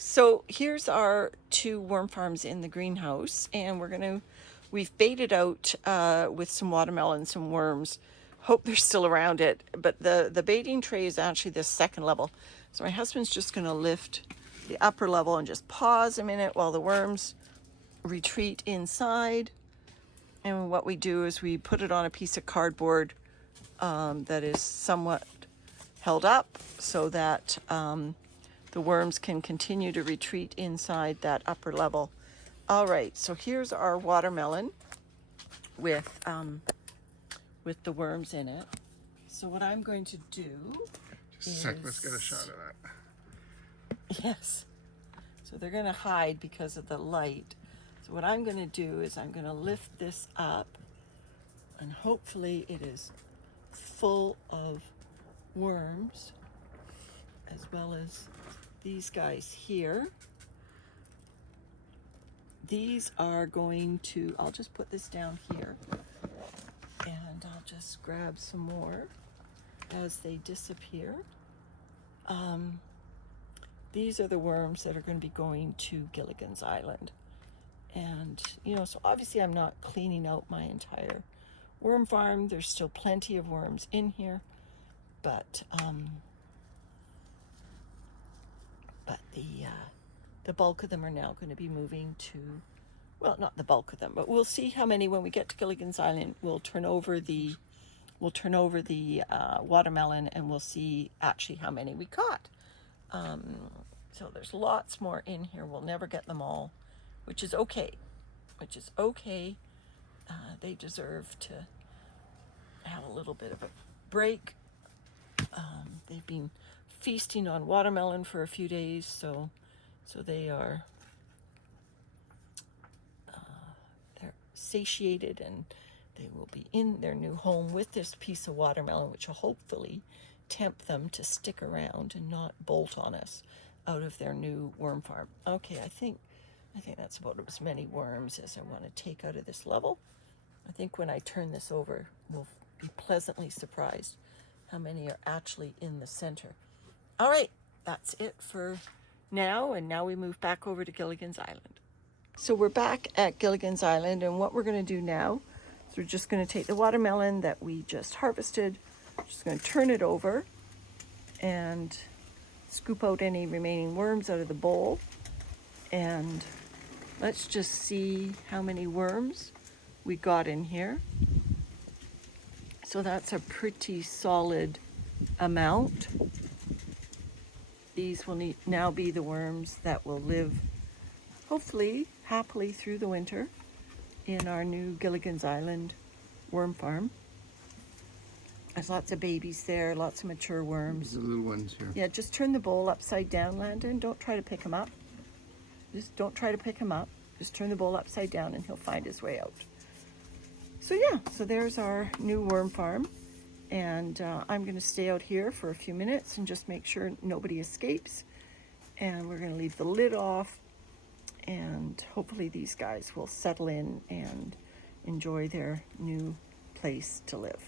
So here's our 2 worm farms in the greenhouse, and we've baited out with some watermelon, some worms. Hope they're still around it, but the baiting tray is actually the second level. So my husband's just gonna lift the upper level and just pause a minute while the worms retreat inside. And what we do is we put it on a piece of cardboard that is somewhat held up so that the worms can continue to retreat inside that upper level. All right, so here's our watermelon with the worms in it. So what I'm going to do Just a sec, let's get a shot of that. Yes. So they're going to hide because of the light. So what I'm going to do is I'm going to lift this up, and hopefully it is full of worms, as well as these guys here. These are going to, I'll just put this down here, and I'll just grab some more as they disappear. These are the worms that are going to be going to Gilligan's Island. And, so obviously I'm not cleaning out my entire worm farm. There's still plenty of worms in here, but the bulk of them are now going to be moving to, well, not the bulk of them, but we'll see how many when we get to Gilligan's Island. We'll turn over the watermelon, and we'll see actually how many we caught. So there's lots more in here. We'll never get them all, which is okay. They deserve to have a little bit of a break. They've been feasting on watermelon for a few days, so they are they're satiated, and they will be in their new home with this piece of watermelon, which will hopefully tempt them to stick around and not bolt on us out of their new worm farm. Okay, I think that's about as many worms as I want to take out of this level. I think when I turn this over, we'll be pleasantly surprised how many are actually in the center. All right, that's it for now, and now we move back over to Gilligan's Island. So we're back at Gilligan's Island, and what we're going to do now is we're just going to take the watermelon that we just harvested, just going to turn it over and scoop out any remaining worms out of the bowl, and let's just see how many worms we got in here. So that's a pretty solid amount. These will now be the worms that will live, hopefully, happily through the winter in our new Gilligan's Island worm farm. There's lots of babies there, lots of mature worms. The little ones here. Yeah, just turn the bowl upside down, Landon. Don't try to pick him up. Just don't try to pick him up. Just turn the bowl upside down and he'll find his way out. So yeah, so there's our new worm farm. And I'm going to stay out here for a few minutes and just make sure nobody escapes. And we're going to leave the lid off. And hopefully these guys will settle in and enjoy their new place to live.